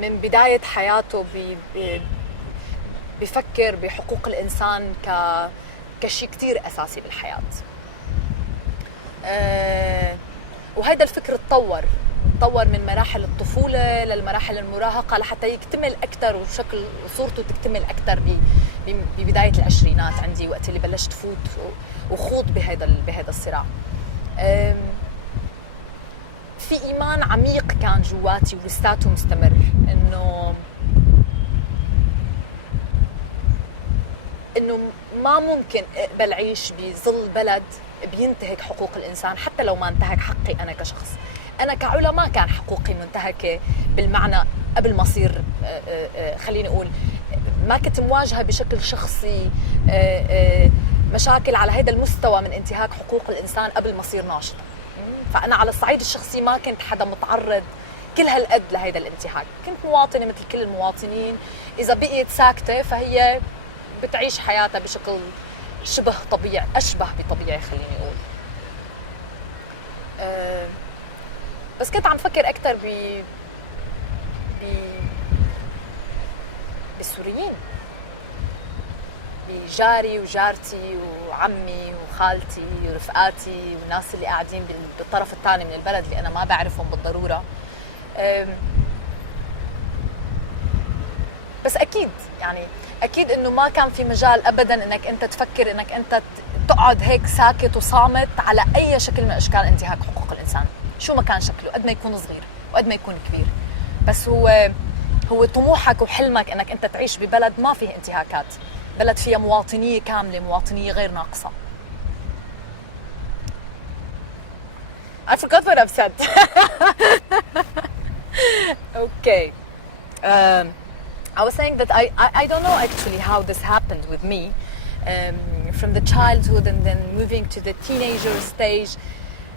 من بداية حياته بفكر بحقوق الإنسان كشيء كتير أساسي بالحياة. وهذا الفكر تطور من مراحل الطفولة للمراحل المراهقة لحتى يكتمل أكثر وشكل صورته تكتمل أكثر ببداية العشرينات عندي، وقت اللي بلشت فوت وخوض بهذا الصراع. في إيمان عميق كان جواتي ولساته مستمر إنه ما ممكن أقبل عيش بظل بلد بينتهك حقوق الإنسان، حتى لو ما انتهك حقي أنا كشخص. أنا كعلا ما كان حقوقي منتهكة بالمعنى قبل ما أصير، خليني أقول ما كنت مواجهة بشكل شخصي مشاكل على هذا المستوى من انتهاك حقوق الإنسان قبل ما أصير ناشطة. فأنا على الصعيد الشخصي ما كنت حدا متعرض كل هالقد لهذا الانتهاك. كنت مواطنة مثل كل المواطنين، إذا بقيت ساكتة فهي بتعيش حياتها بشكل شبه طبيعي، أشبه بطبيعي خليني أقول. بس كنت عم فكر أكثر بالسوريين، بجاري وجارتي وعمي وخالتي ورفقاتي والناس اللي قاعدين بالطرف الثاني من البلد اللي أنا ما بعرفهم بالضرورة. بس أكيد إنه ما كان في مجال أبداً إنك أنت تفكر إنك أنت تقعد هيك ساكت وصامت على أي شكل من أشكال انتهاك حقوق الإنسان، شو ما كان شكله، قد ما يكون صغير وقد ما يكون كبير. بس هو طموحك وحلمك إنك أنت تعيش ببلد ما فيه انتهاكات، بلد فيها مواطنية كاملة، مواطنية غير ناقصة. I forgot what I've said. Okay. I was saying that I don't know actually how this happened with me, from the childhood and then moving to the teenager stage,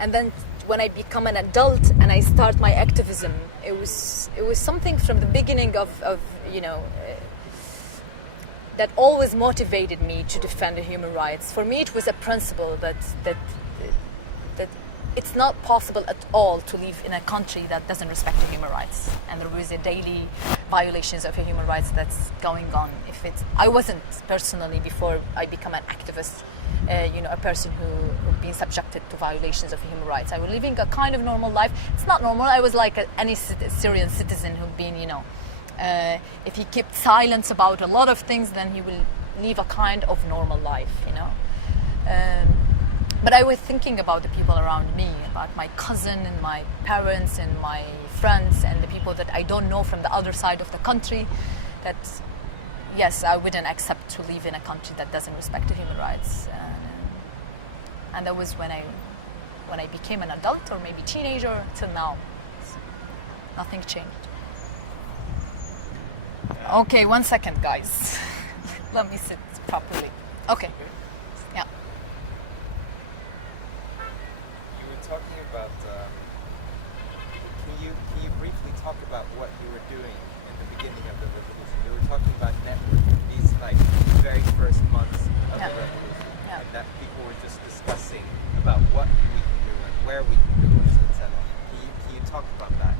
and then when I become an adult and I start my activism, it was something from the beginning of that always motivated me to defend the human rights. For me, it was a principle that it's not possible at all to live in a country that doesn't respect the human rights, and there is a daily violations of human rights that's going on. I wasn't personally, before I become an activist, a person who'd been subjected to violations of human rights. I was living a kind of normal life. It's not normal. I was like any Syrian citizen who'd been, if he kept silence about a lot of things, then he will live a kind of normal life, But I was thinking about the people around me, about my cousin and my parents and my friends and the people that I don't know from the other side of the country, that yes, I wouldn't accept to live in a country that doesn't respect the human rights. And that was when I became an adult, or maybe teenager, till now. Nothing changed. Okay, 1 second, guys. Let me sit properly. Okay. Yeah. Talking about, can you briefly talk about what you were doing in the beginning of the revolution? You were talking about networking, these like very first months of the revolution, and that people were just discussing about what we can do and where we can do it, etc. Can you talk about that?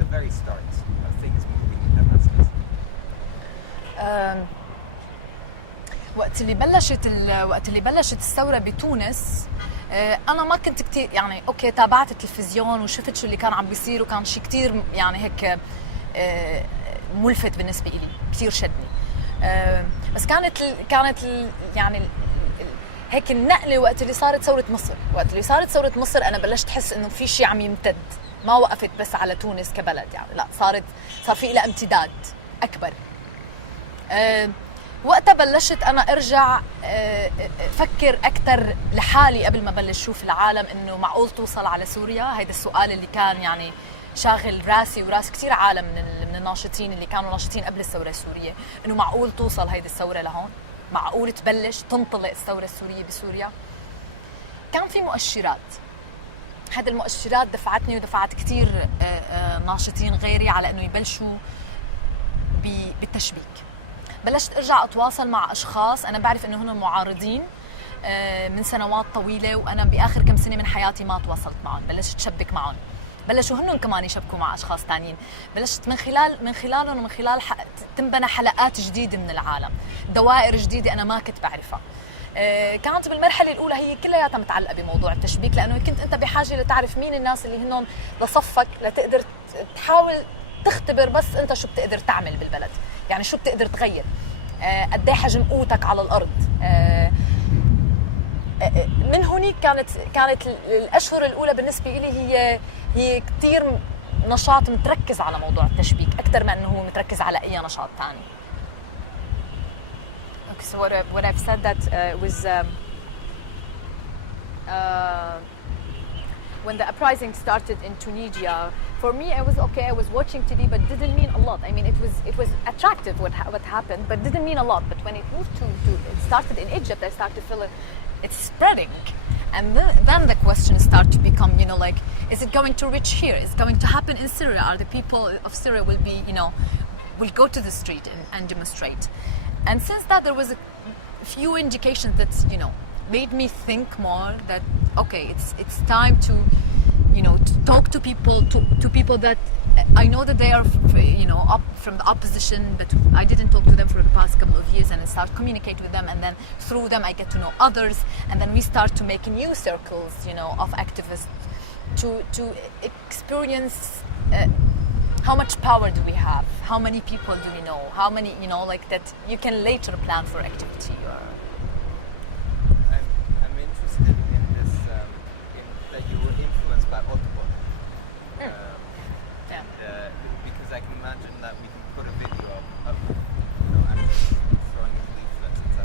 The very starts of things moving in Damascus. وقت اللي بلشت الثورة بتونس، أنا ما كنت كتير أوكي تابعت التلفزيون وشفت شو اللي كان عم بيصير، وكان شيء كتير هيك ملفت بالنسبة إلي، كتير شدني. بس كانت هيك النقلة وقت اللي صارت ثورة مصر. أنا بلشت أحس إنه في شيء عم يمتد، ما وقفت بس على تونس كبلد، لا صار في إلى امتداد أكبر. وقتها بلشت أنا أرجع أفكر أكثر لحالي قبل ما بلش شوف العالم إنه معقول توصل على سوريا. هيدا السؤال اللي كان شاغل راسي وراس كتير عالم من الناشطين اللي كانوا ناشطين قبل الثورة السورية، إنه معقول توصل هيدي الثورة لهون، معقول تبلش تنطلق الثورة السورية بسوريا. كان في مؤشرات، هذه المؤشرات دفعتني ودفعت كتير ناشطين غيري على إنه يبلشوا بالتشبيك. بلشت ارجع اتواصل مع اشخاص انا بعرف انه هن معارضين من سنوات طويله، وانا باخر كم سنه من حياتي ما تواصلت معهم. بلشت اشبك معهم بلشوا هنن كمان يشبكوا مع اشخاص ثانيين، بلشت من خلالهم ومن خلال تنبنى حلقات جديده من العالم، دوائر جديده انا ما كنت بعرفها. كانت بالمرحله الاولى هي كلياتها متعلقه بموضوع التشبيك، لانه كنت انت بحاجه لتعرف مين الناس اللي هنن لصفك، لتقدر تحاول تختبر بس انت شو بتقدر تعمل بالبلد، يعني شو بتقدر تغير، قد ايه حجم قوتك على الارض. من هونيك كانت الاشهر الاولى بالنسبه لي هي كثير نشاط متركز على موضوع التشبيك اكثر من انه هو متركز على اي نشاط ثاني. Okay, so what I've said that was when the uprising started in Tunisia. For me, I was okay. I was watching TV, but didn't mean a lot. I mean, it was attractive what happened, but didn't mean a lot. But when it moved to it started in Egypt, I started to feel it's spreading, and then the questions start to become, you know, like, is it going to reach here? Is it going to happen in Syria? Are the people of Syria will go to the street and demonstrate? And since that, there was a few indications that, you know, made me think more that, okay, it's time to, you know, to talk to people that I know that they are, you know, up from the opposition, but I didn't talk to them for the past couple of years, and I start to communicate with them, and then through them I get to know others, and then we start to make new circles, you know, of activists to experience how much power do we have, how many people do we know, how many, you know, like that you can later plan for activity. I'm interested in this, in that you were influenced by Ottoman. Because I can imagine that we can put a video of you know, actually throwing his leaflets, etc.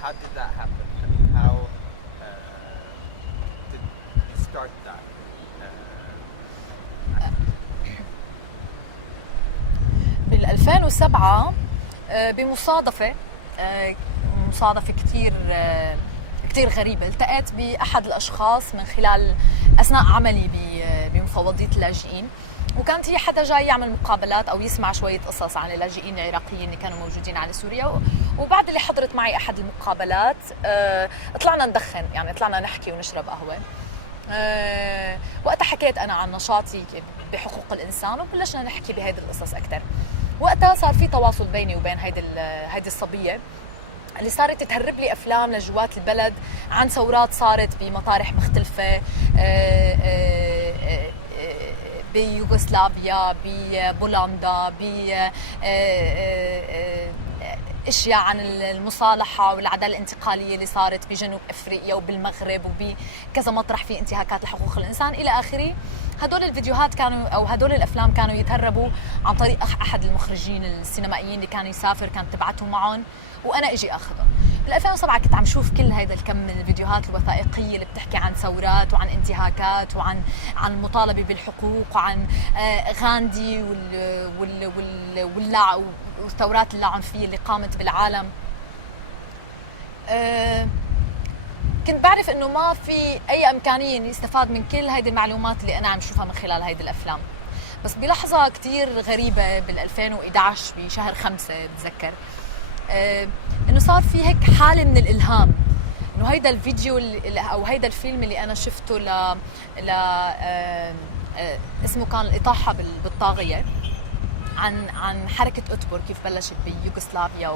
How did that happen? I mean, how did you start that? بال 2007 بمصادفة كتير غريبة، التقيت بأحد الأشخاص من خلال أثناء عملي بمفوضية اللاجئين، وكانت هي حدا جاي يعمل مقابلات أو يسمع شوية قصص عن اللاجئين العراقيين اللي كانوا موجودين على سوريا. وبعد اللي حضرت معي أحد المقابلات طلعنا ندخن، يعني طلعنا نحكي ونشرب قهوة. وقتها حكيت أنا عن نشاطي بحقوق الإنسان، وبلشنا نحكي بهيدي القصص أكثر. وقتها صار في تواصل بيني وبين هيدي الصبية اللي صارت تهرب لي أفلام لجوات البلد عن ثورات صارت بمطارح مختلفة بيوغوسلافيا، ببولندا، اشياء عن المصالحه والعداله الانتقاليه اللي صارت بجنوب افريقيا وبالمغرب وبكذا مطرح في انتهاكات لحقوق الانسان الى اخره. هدول الفيديوهات كانوا او هدول الافلام كانوا يتهربوا عن طريق احد المخرجين السينمائيين اللي كانوا يسافر، كانت تبعتهم معهم وانا اجي اخذهم. بال 2007 كنت عم شوف كل هذا الكم من الفيديوهات الوثائقيه اللي بتحكي عن ثورات وعن انتهاكات وعن المطالبه بالحقوق وعن غاندي والثورات اللاعنفيه اللي قامت بالعالم. كنت بعرف انه ما في اي امكانيه اني استفاد من كل هذه المعلومات اللي انا عم شوفها من خلال هذه الافلام. بس بلحظه كتير غريبه بال 2011 بشهر 5 بتذكر انه صار في هيك حاله من الالهام، انه هيدا الفيديو او هيدا الفيلم اللي انا شفته اسمه كان الإطاحة بالطاغية، عن حركة أتبر كيف بلشت بيوغوسلافيا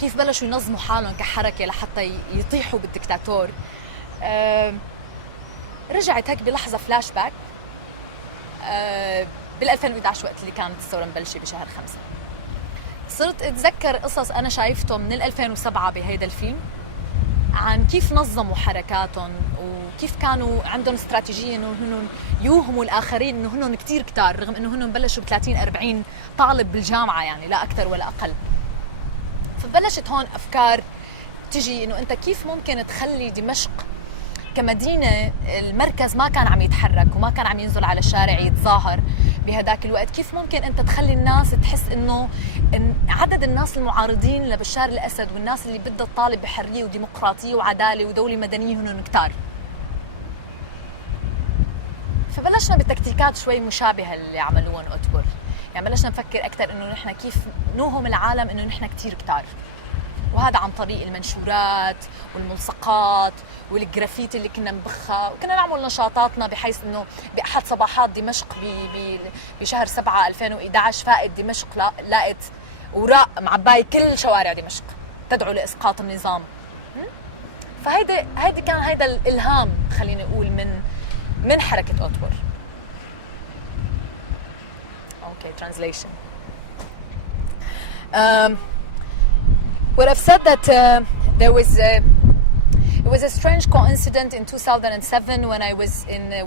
كيف بلشوا ينظموا حالهم كحركة لحتى يطيحوا بالدكتاتور. رجعت هيك بلحظة فلاش باك بال 2011 وقت اللي كانت الثورة مبلشة بشهر 5. صرت اتذكر قصص انا شايفتهم من 2007 بهيدا الفيلم عن كيف نظموا حركاتهم وكيف كانوا عندهم استراتيجيه انه هن يوهموا الاخرين انه هن كثير كتار، رغم انه هن بلشوا ب 30-40 طالب بالجامعه، يعني لا اكثر ولا اقل. فبلشت هون افكار تجي انه انت كيف ممكن تخلي دمشق كمدينه المركز ما كان عم يتحرك وما كان عم ينزل على الشارع يتظاهر بهداك الوقت، كيف ممكن انت تخلي الناس تحس انه عدد الناس المعارضين لبشار الاسد والناس اللي بدها تطالب بحريه وديمقراطيه وعداله ودوله مدنيه هن كتار. فبلشنا بالتكتيكات شوي مشابهه اللي عملوهم أتبر، يعني بلشنا نفكر اكثر انه نحن كيف نوهم العالم انه نحن كثير كتار، وهذا عن طريق المنشورات والملصقات والجرافيتي اللي كنا نبخها، وكنا نعمل نشاطاتنا بحيث انه باحد صباحات دمشق بشهر 7 2011 فائت دمشق لقت اوراق معبايه كل شوارع دمشق تدعو لاسقاط النظام. فهيدي كان هيدا الالهام خليني اقول من حركه اوتور. اوكي translation. What I've said that there was it was a strange coincidence in 2007 when I was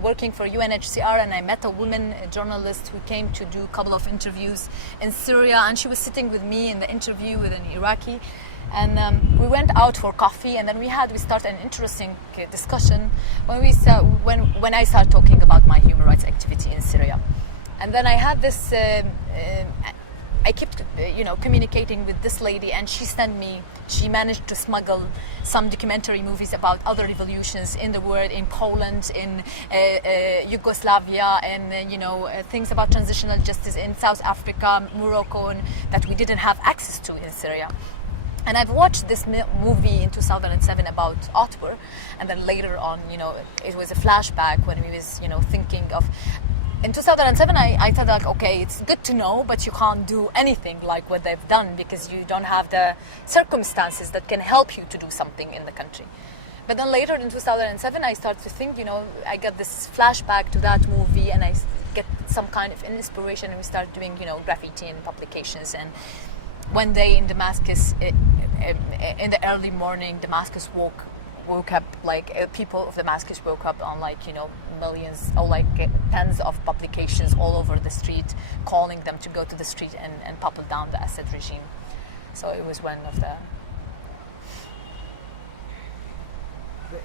working for UNHCR, and I met a woman, a journalist, who came to do a couple of interviews in Syria, and she was sitting with me in the interview with an Iraqi, and we went out for coffee, and then we started an interesting discussion when I started talking about my human rights activity in Syria. And then I had this I kept communicating with this lady, and she managed to smuggle some documentary movies about other revolutions in the world, in Poland, in Yugoslavia, and things about transitional justice in South Africa, Morocco, and that we didn't have access to in Syria. And I've watched this movie in 2007 about Ottobar, and then later on, it was a flashback when we was, thinking of. In 2007, I thought like, okay, it's good to know, but you can't do anything like what they've done because you don't have the circumstances that can help you to do something in the country. But then later in 2007, I started to think, I got this flashback to that movie, and I get some kind of inspiration, and we started doing, graffiti and publications. And one day in Damascus, in the early morning, Damascus woke up, like people of Damascus woke up on millions or tens of publications all over the street calling them to go to the street and topple down the Assad regime. So it was one of the...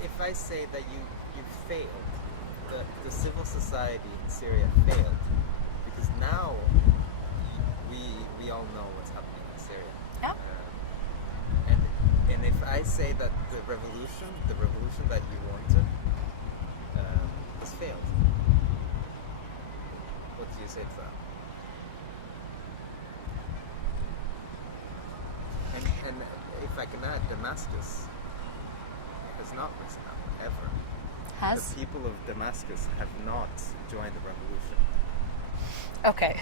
If I say that you failed, the civil society in Syria failed, because now we all know what's happening in Syria. Yeah. And if I say that the revolution that you wanted has failed, what do you say to that? And if I can add, Damascus has not risen up, ever. Has? The people of Damascus have not joined the revolution. Okay.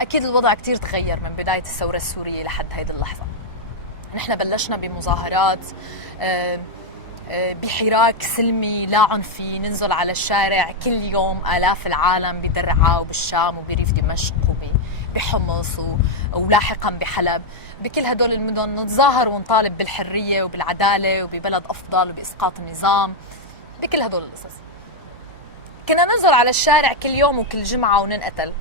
أكيد الوضع كتير تغير من بداية الثورة السورية لحد هيدي اللحظة. نحن بلشنا بمظاهرات بحراك سلمي لا عنفي، ننزل على الشارع كل يوم آلاف العالم بدرعا وبالشام وبريف دمشق وبحمص ولاحقا بحلب. بكل هدول المدن نتظاهر ونطالب بالحرية وبالعدالة وببلد أفضل وبإسقاط النظام، بكل هدول القصص. كنا ننزل على الشارع كل يوم وكل جمعة وننقتل،